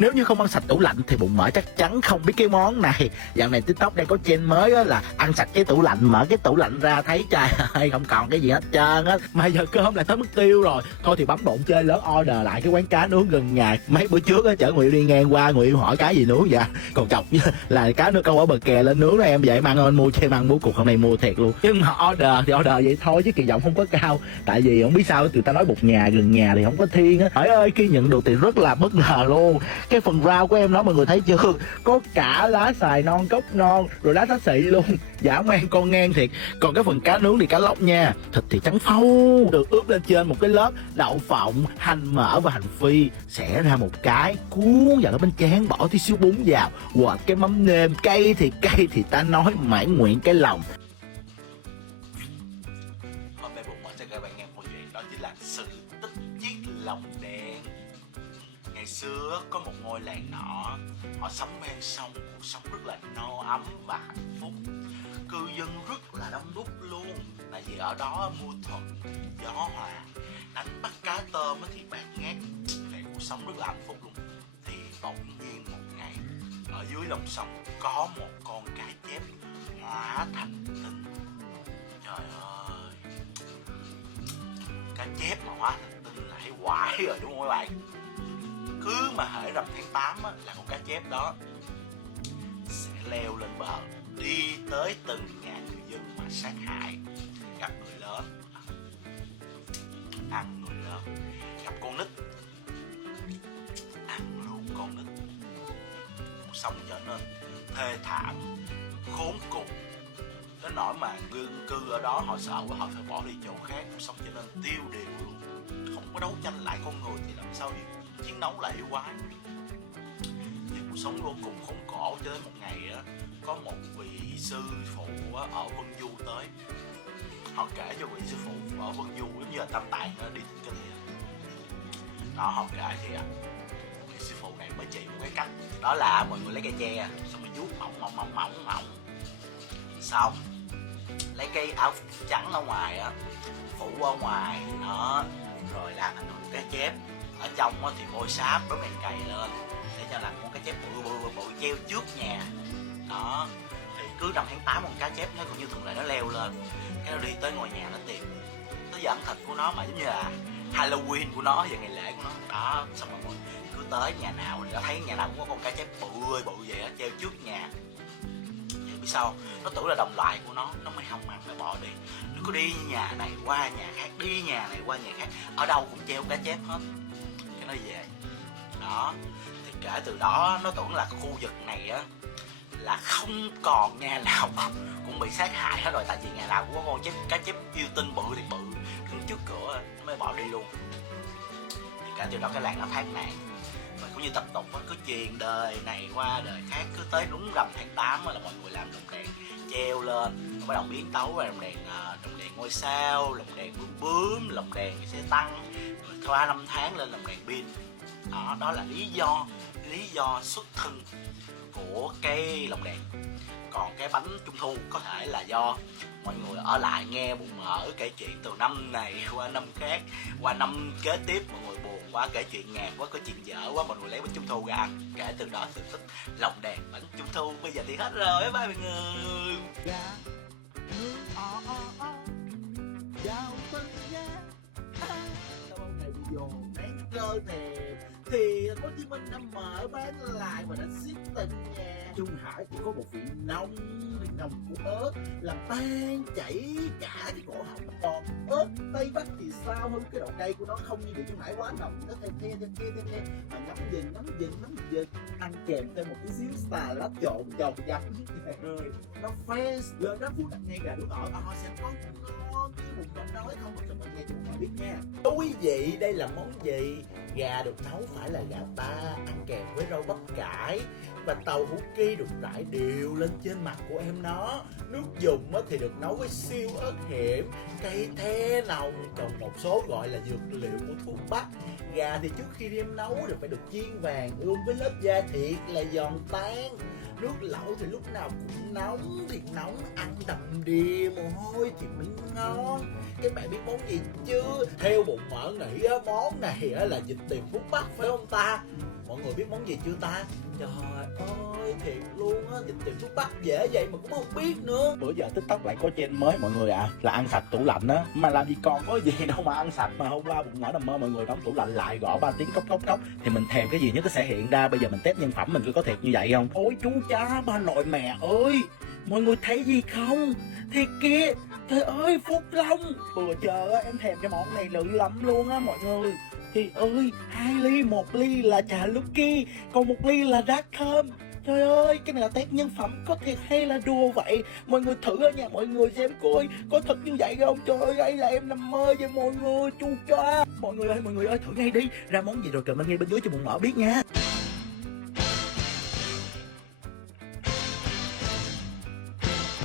Nếu như không ăn sạch tủ lạnh thì bụng mỡ chắc chắn không biết cái món này. Dạo này TikTok đang có trend mới á, là ăn sạch cái tủ lạnh, mở cái tủ lạnh ra thấy trời ơi không còn cái gì hết trơn á. Mà giờ cơm lại tới mất tiêu rồi, thôi thì bấm bụng chơi lớn order lại cái quán cá nướng gần nhà. Mấy bữa trước á chở người yêu đi ngang qua, người yêu hỏi cá gì nướng vậy, còn chọc là cá nước câu ở bờ kè lên nướng đó em, vậy mà anh mua cho em ăn, bố cục hôm nay mua thiệt luôn. Nhưng mà order thì order vậy thôi chứ kỳ vọng không có cao, tại vì không biết sao người ta nói bột nhà gần nhà thì không có thiên á. Trời ơi khi nhận được thì rất là bất ngờ luôn. Cái phần rau của em đó mọi người thấy chưa, có cả lá xài non, cốc non, rồi lá xá xị luôn, dã man con ngang thiệt. Còn cái phần cá nướng thì cá lóc nha, thịt thì trắng phau, được ướp lên trên một cái lớp đậu phộng, hành mỡ và hành phi, xẻ ra một cái cuốn vào cái bánh tráng, bỏ tí xíu bún vào, quệt cái mắm nêm, cay thì ta nói mãn nguyện cái lòng. Hôm nay bụng mỡ sẽ kể bạn nghe một chuyện, đó chính là sự tích chiếc lồng đèn. Ngày xưa có một ngôi làng nọ, họ sống ven sông, cuộc sống rất là no ấm và hạnh phúc. Cư dân rất là đông đúc luôn, tại vì ở đó mưa thuận, gió hòa, đánh bắt cá tôm thì bạt ngát, về cuộc sống rất là hạnh phúc luôn. Thì bỗng nhiên một ngày, ở dưới lòng sông có một con cá chép hóa thành tinh. Trời ơi, cá chép mà hóa thành tinh là thấy quái rồi đúng không các bạn? Cứ mà hễ rằm tháng 8 á, là con cá chép đó sẽ leo lên bờ, đi tới từng nhà người dân mà sát hại, gặp người lớn ăn người lớn, gặp con nít ăn luôn con nít. Cuộc sống trở nên thê thảm, khốn cùng, đến nỗi mà dân cư ở đó họ sợ quá, họ phải bỏ đi chỗ khác, cuộc sống trở nên tiêu điều luôn. Không có đấu tranh lại con người thì làm sao chiến đấu lại yêu quái. Thì cuộc sống vô cùng khốn khổ, cho đến một ngày á, có một vị sư phụ á, ở Vân Du tới. Họ kể cho vị sư phụ ở Vân Du giống như là Tam Tạng đi thỉnh kinh vậy đó. Họ kể thì vị sư phụ này mới chỉ một cái cách, đó là mọi người lấy cây tre xong rồi vuốt mỏng, xong lấy cái áo trắng ở ngoài á phủ ở ngoài đó, rồi làm thành một cái chép. Ở trong thì bôi sáp đốt đèn cầy lên để cho làm con cá chép bự treo trước nhà đó. Thì cứ rằm tháng 8 con cá chép nó cũng như thường lệ nó leo lên, cái nó đi tới ngôi nhà nó tìm, nó dẫn thịt của nó mà giống như là Halloween của nó và ngày lễ của nó đó. Xong rồi cứ tới nhà nào thì nó thấy nhà nào cũng có con cá chép bự vậy đó, treo trước nhà. Thì biết sao nó tưởng là đồng loại của nó mới không ăn, nó bỏ đi. Nó cứ đi nhà này qua nhà khác, đi nhà này qua nhà khác, ở đâu cũng treo cá chép hết, cái nó về đó. Thì kể từ đó nó tưởng là khu vực này á là không còn nhà nào cũng bị sát hại hết rồi, tại vì nhà nào cũng có con cá chép yêu tinh bự thì bự đứng trước cửa, nó mới bỏ đi luôn. Thì cả từ đó cái làng nó thoát nạn, và cũng như tập tục cứ truyền đời này qua đời khác. Cứ tới đúng rằm tháng 8 là mọi người làm lồng đèn treo lên, bắt đầu biến tấu ra lồng đèn ngôi sao, lồng đèn bướm, lồng đèn sẽ tăng, rồi qua 5 tháng lên lồng đèn pin đó. Đó là lý do xuất thân của cái lồng đèn. Còn cái bánh trung thu có thể là do mọi người ở lại nghe bụng mỡ kể chuyện từ năm này qua năm khác, qua năm kế tiếp mọi người buồn quá, kể chuyện ngàn quá, có chuyện dở quá, mọi người lấy bánh trung thu ra ăn. Kể từ đó sự thích lồng đèn bánh trung thu bây giờ thì hết rồi bye bye mọi người. Cơ thèm thì Thành phố Hồ Chí Minh đã mở bán lại và đã ship tận nhà. Trung Hải cũng có một vị nồng của ớt làm tan chảy cả cái cổ họng. Còn ớt Tây Bắc thì sao hơn, cái độ cay của nó không như vị Trung Hải quá nồng, nó thêm mà ngấm dừng ăn kèm thêm một cái xíu salad trộn dầm nó fresh lên đó, phụ đặt ngay gà nước ở họ sẽ có ngon chứ bụng không nói không mà cho mọi nghe cho mọi biết nha. Quý vị, đây là món gì? Gà được nấu phải là gà ta, ăn kèm với rau bắp cải, và tàu hũ ki được rải đều lên trên mặt của em nó. Nước dùng thì được nấu với siêu ớt hiểm, cây the nồng, còn một số gọi là dược liệu của thuốc bắc. Gà thì trước khi đem nấu thì phải được chiên vàng ươm với lớp da thịt là giòn tan. Nước lẩu thì lúc nào cũng nóng, thịt nóng ăn đậm đìa mồ hôi thì mới ngon. Các bạn biết món gì chưa? Theo bụng mỡ nghĩ món này là vịt tiềm thuốc bắc phải không ta? Mọi người biết món gì chưa ta? Trời ơi, thiệt luôn á, nhìn tìm thuốc bắc dễ vậy mà cũng không biết nữa. Bữa giờ TikTok lại có trend mới mọi người ạ, là ăn sạch tủ lạnh á. Mà làm gì còn có gì đâu mà ăn sạch, mà hôm qua bụng nhỏ nằm mơ mọi người đóng tủ lạnh lại gõ 3 tiếng cốc cốc cốc thì mình thèm cái gì nhất nó sẽ hiện ra. Bây giờ mình test nhân phẩm mình có thiệt như vậy không? Ôi chú cha ba nội mẹ ơi, mọi người thấy gì không? Thiệt kia, trời ơi, Phúc Long. Vừa giờ á, em thèm cái món này lự lắm luôn á mọi người. Thì ơi, 2 ly, 1 ly là trà Lucky, còn 1 ly là Dark Thơm. Trời ơi, cái này là test nhân phẩm có thiệt hay là đùa vậy? Mọi người thử ở nhà mọi người xem coi có thật như vậy không? Trời ơi, đây là em nằm mơ vậy mọi người, chu choa. Mọi người ơi, thử ngay đi. Ra món gì rồi comment ngay bên dưới cho Bụng Mỡ biết nha.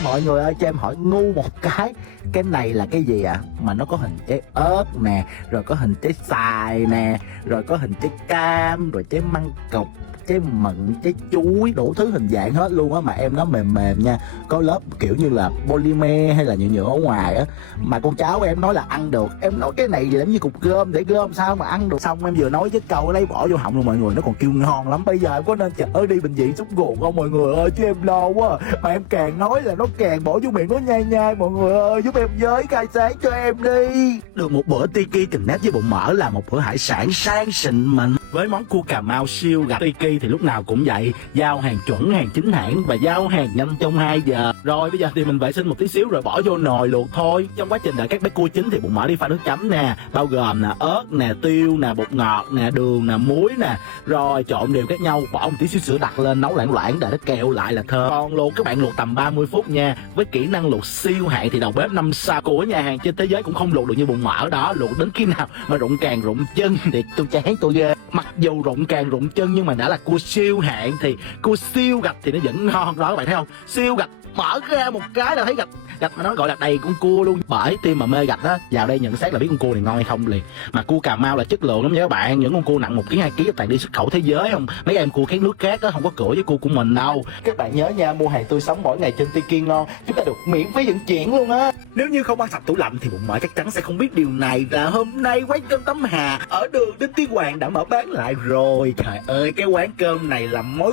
Mọi người ơi, cho em hỏi ngu một cái này là cái gì ạ? Mà nó có hình trái ớt nè, rồi có hình trái xoài nè, rồi có hình trái cam, rồi trái măng cọc, trái mận, trái chuối, đủ thứ hình dạng hết luôn á. Mà em nó mềm mềm nha, có lớp kiểu như là polymer hay là nhựa nhựa ở ngoài á. Mà con cháu em nói là ăn được. Em nói cái này giống như cục gôm, để gom sao mà ăn được. Xong em vừa nói cái câu lấy bỏ vô họng luôn mọi người, nó còn kêu ngon lắm. Bây giờ em có nên chở đi bệnh viện xúc ruột không mọi người ơi? Chứ em lo quá. Mà em càng nói là nó càng bỏ vô miệng nó nhai nhai. Mọi người ơi, giúp em với khai sáng cho em đi. Được một bữa tiki từng nét với Bụng Mỡ là một bữa hải sản sang xịn mình. Với món cua Cà Mau siêu gặp tiki thì lúc nào cũng vậy, giao hàng chuẩn, hàng chính hãng và giao hàng nhanh trong 2 giờ. Rồi bây giờ thì mình vệ sinh một tí xíu rồi bỏ vô nồi luộc thôi. Trong quá trình đợi các bé cua chín thì Bụng Mỡ đi pha nước chấm nè, bao gồm nè ớt nè, tiêu nè, bột ngọt nè, đường nè, muối nè, rồi trộn đều các nhau, bỏ một tí xíu sữa đặc lên, nấu loãng loãng để nó kẹo lại là thơm. Còn luộc các bạn luộc tầm 30 phút nha. Với kỹ năng luộc siêu hạng thì đầu bếp 5 sao của nhà hàng trên thế giới cũng không luộc được như Bụng Mỡ đó. Luộc đến khi nào mà rụng càng rụng chân thì tôi chán tôi ghê. Mặc dù rụng càng rụng chân nhưng mà đã là cua siêu hạng thì cua siêu gạch thì nó vẫn ngon đó các bạn thấy không? Siêu gạch mở ra một cái là thấy gạch mà nó gọi là đầy con cua luôn. Bởi team mà mê gạch á vào đây nhận xét là biết con cua này ngon hay không liền. Mà cua Cà Mau là chất lượng lắm nha các bạn. Những con cua nặng 1 kg 2 kg toàn đi xuất khẩu thế giới không. Mấy em cua các nước khác á không có cửa với cua của mình đâu. Các bạn nhớ nha, mua hàng tươi sống mỗi ngày trên Tiki Ngon chúng ta được miễn phí vận chuyển luôn á. Nếu như không ăn sạch tủ lạnh thì Bụng Mỡ chắc chắn sẽ không biết điều này, là hôm nay quán cơm Tấm Hà ở đường Đinh Tiên Hoàng đã mở bán lại rồi. Trời ơi, cái quán cơm này là mối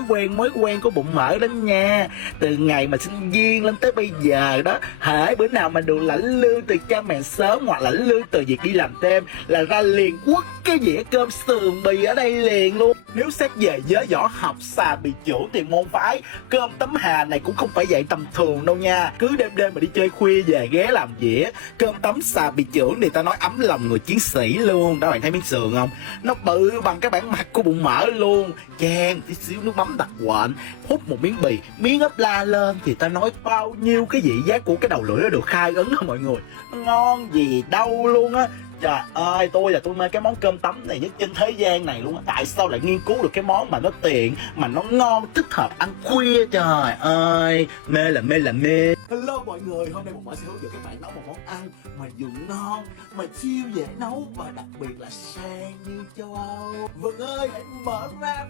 quen của Bụng Mỡ đó nha. Từ ngày mà sinh viên lên tới bây giờ đó, hễ bữa nào mà được lãnh lương từ cha mẹ sớm hoặc lãnh lương từ việc đi làm thêm là ra liền quất cái dĩa cơm sườn bì ở đây liền luôn. Nếu xét về giới võ học xà bì trưởng thì môn phái cơm Tấm Hà này cũng không phải vậy tầm thường đâu nha. Cứ đêm mà đi chơi khuya về ghé làm dĩa cơm tấm xà bì trưởng thì ta nói ấm lòng người chiến sĩ luôn đó. Bạn thấy miếng sườn không? Nó bự bằng cái bản mặt của Bụng Mỡ luôn, chan tí xíu nước mắm đặc quện, hút một miếng bì, miếng ốp la lên thì ta nói bao nhiêu cái vị giác của cái đầu lưỡi nó được khai ấn đó mọi người. Nó ngon gì đâu luôn á. Trời ơi, tôi mê cái món cơm tấm này nhất trên thế gian này luôn á. Tại sao lại nghiên cứu được cái món mà nó tiện, mà nó ngon, thích hợp ăn khuya? Trời ơi, mê là mê. Hello mọi người, hôm nay Bụng Mỡ sẽ hướng dẫn các bạn nấu một món ăn mà vừa ngon, mà siêu dễ nấu và đặc biệt là sang như châu Âu. Vâng ơi, hãy mở ra.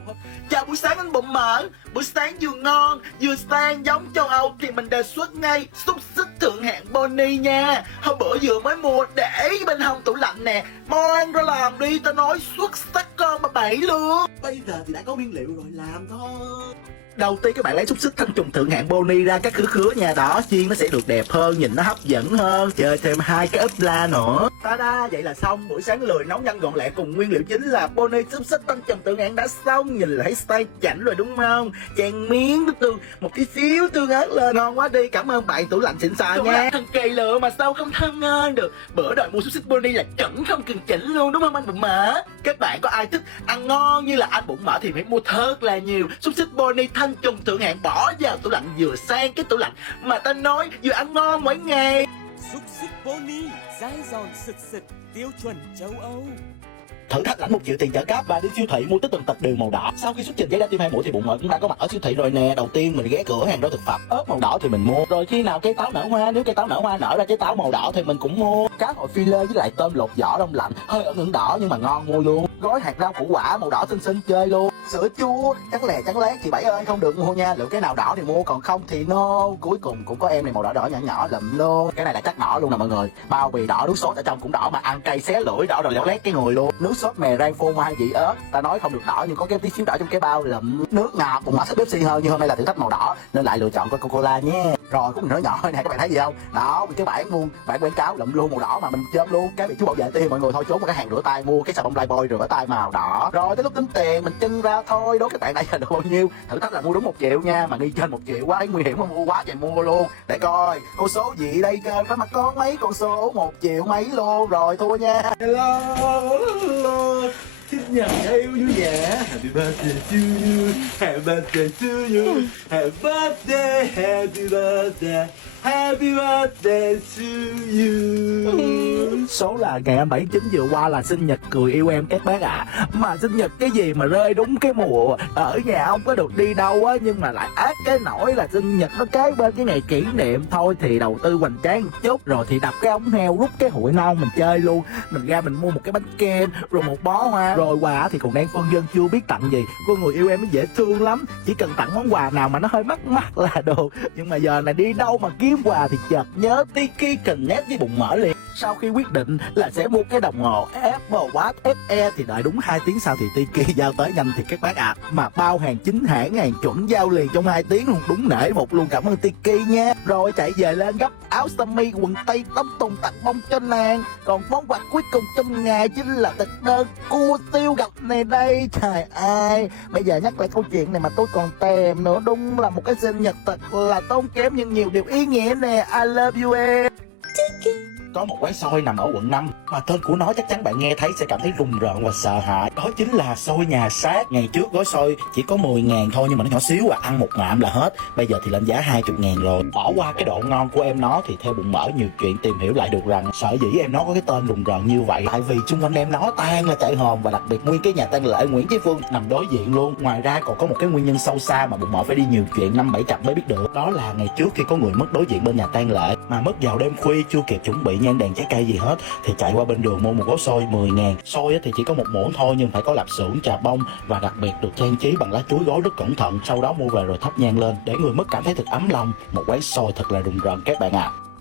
Chào buổi sáng anh Bụng Mỡ. Buổi sáng vừa ngon, vừa sang giống châu Âu thì mình đề xuất ngay xúc xích thượng hạng Bonnie nha. Hôm bữa vừa mới mua để bên hông tủ lạnh nè, mang ra làm đi, ta nói xuất sắc con bà bảy luôn. Bây giờ thì đã có nguyên liệu rồi, làm thôi. Đầu tiên các bạn lấy xúc xích thanh trùng thượng hạng Bonnie ra cắt khứa nha, đó chiên nó sẽ được đẹp hơn, nhìn nó hấp dẫn hơn, chơi thêm 2 cái ốp la nữa. Ta-da, vậy là xong. Buổi sáng lười nấu nhanh gọn lẹ cùng nguyên liệu chính là Bonnie xúc xích thanh trùng thượng hạng đã xong. Nhìn là thấy style chảnh rồi đúng không? Chan miếng nước tương, một tí xíu tương ớt lên, ngon quá đi. Cảm ơn bạn tủ lạnh xịn sò nha. Thằng kỳ lựa mà sao không thơm ngon được. Bữa đòi mua xúc xích Bonnie là chuẩn không cần chỉnh luôn đúng không anh Bụng Mỡ? Các bạn có ai thích ăn ngon như là anh Bụng Mỡ thì phải mua thật là nhiều xúc xích Bonnie thanh trùng thượng hạng, bỏ vào tủ lạnh vừa sang cái tủ lạnh mà ta nói vừa ăn ngon mỗi ngày. Xúc xích Bonnie dai giòn sực sực, tiêu chuẩn châu Âu. Thử thách lãnh 1 triệu tiền trợ cấp và đi siêu thị mua tới từng tập đường màu đỏ. Sau khi xuất trình giấy đã tiêm 2 mũi thì Bụng Mỡ cũng đã có mặt ở siêu thị rồi nè. Đầu tiên mình ghé cửa hàng rau thực phẩm, ớt màu đỏ thì mình mua. Rồi khi nào cây táo nở hoa, nếu cây táo nở hoa nở ra trái táo màu đỏ thì mình cũng mua. Cá hồi phi lê với lại tôm lột vỏ đông lạnh, hơi ẩn đỏ nhưng mà ngon mua luôn. gói hạt rau củ quả màu đỏ xinh xinh chơi luôn. Sữa chua trắng lè trắng lét chị Bảy ơi không được mua nha, lựa cái nào đỏ thì mua còn không thì no. Cuối cùng cũng có em này màu đỏ đỏ nhỏ nhỏ lụm luôn, cái này là chắc đỏ luôn nè mọi người, bao bì đỏ, nước sốt ở trong cũng đỏ mà ăn cay xé lưỡi, đỏ rồi léo lét cái người luôn. Nước sốt mè rang phô mai vị ớt ta nói không được đỏ nhưng có cái tí xíu đỏ trong cái bao lụm. Nước ngọt bụng mỡ thích Pepsi hơn nhưng hôm nay là thử thách màu đỏ nên lại lựa chọn Coca-Cola nhé. Rồi cũng nói nhỏ nè các bạn thấy gì không đó, cái bản quảng cáo lụm luôn màu đỏ mà mình chôm luôn cái bị chú bảo vệ tiêu mọi người. Thôi trốn một cái hàng rửa tay mua cái xà bông Lifebuoy rửa tay màu đỏ. Rồi tới lúc tính tiền mình chân ra thôi, đố các bạn nãy giờ được bao nhiêu. Thử thách là mua đúng 1 triệu nha, mà nghi trên 1 triệu quá nguy hiểm, mà mua quá trời mua luôn để coi con số gì đây cơ. Phải mà có mấy con số 1 triệu mấy luôn. Rồi thua nha. Hello, sinh nhật yêu vui vẻ. Happy birthday to you, happy birthday to you, happy birthday, happy birthday, happy birthday to you. Số là ngày 27/9 vừa qua là sinh nhật cười yêu em các bác ạ. Mà sinh nhật cái gì mà rơi đúng cái mùa ở nhà không có được đi đâu á, nhưng mà lại ác cái nỗi là sinh nhật nó kế bên cái ngày kỷ niệm. Thôi thì đầu tư hoành tráng chút, rồi thì đập cái ống heo rút cái hụi non mình chơi luôn. Mình ra mình mua một cái bánh kem rồi một bó hoa, rồi quà thì còn đang phân vân chưa biết tặng gì. Con người yêu em nó dễ thương lắm, chỉ cần tặng món quà nào mà nó hơi mắc mắc là được. Nhưng mà giờ này đi đâu mà kiếm quà thì chợt nhớ Tiki cần nét với bụng mỡ liền. Sau khi quyết định là sẽ mua cái đồng hồ Apple Watch SE thì đợi đúng 2 tiếng sau thì Tiki giao tới nhanh thì các bác ạ. Mà bao hàng chính hãng hàng chuẩn giao liền trong 2 tiếng luôn, đúng nể một luôn, cảm ơn Tiki nha. Rồi chạy về lên gấp áo sơ mi quần tây tấm tùng tặng bông cho nàng. Còn món quà cuối cùng trong ngày chính là thực đơn cua tiêu gặp này đây. Trời ơi, bây giờ nhắc lại câu chuyện này mà tôi còn tèm nữa. Đúng là một cái sinh nhật thật là tốn kém nhưng nhiều điều ý nghĩa nè. I love you em. Có một quán xôi nằm ở quận 5 mà tên của nó chắc chắn bạn nghe thấy sẽ cảm thấy rùng rợn và sợ hãi. Đó chính là xôi nhà xác. Ngày trước gói xôi chỉ có 10.000 thôi nhưng mà nó nhỏ xíu à, ăn một ngụm là hết. Bây giờ thì lên giá 20.000 rồi. Bỏ qua cái độ ngon của em nó thì theo bụng mỡ nhiều chuyện tìm hiểu lại được rằng sở dĩ em nó có cái tên rùng rợn như vậy tại vì xung quanh em nó tan là chạy hòm, và đặc biệt nguyên cái nhà tang lễ Nguyễn Chí Phương nằm đối diện luôn. Ngoài ra còn có một cái nguyên nhân sâu xa mà bụng mỡ phải đi nhiều chuyện 5-7 cặp mới biết được. Đó là ngày trước khi có người mất đối diện bên nhà tang lễ mà mất vào đêm khuya chưa kịp chuẩn bị nhang đèn trái cây gì hết thì chạy qua bên đường mua một gói xôi 10.000. Xôi thì chỉ có một muỗng thôi nhưng phải có lạp xưởng, trà bông và đặc biệt được trang trí bằng lá chuối gói rất cẩn thận. Sau đó mua về rồi thắp nhang lên để người mất cảm thấy thật ấm lòng. Một quán xôi thật là rùng rợn các bạn ạ.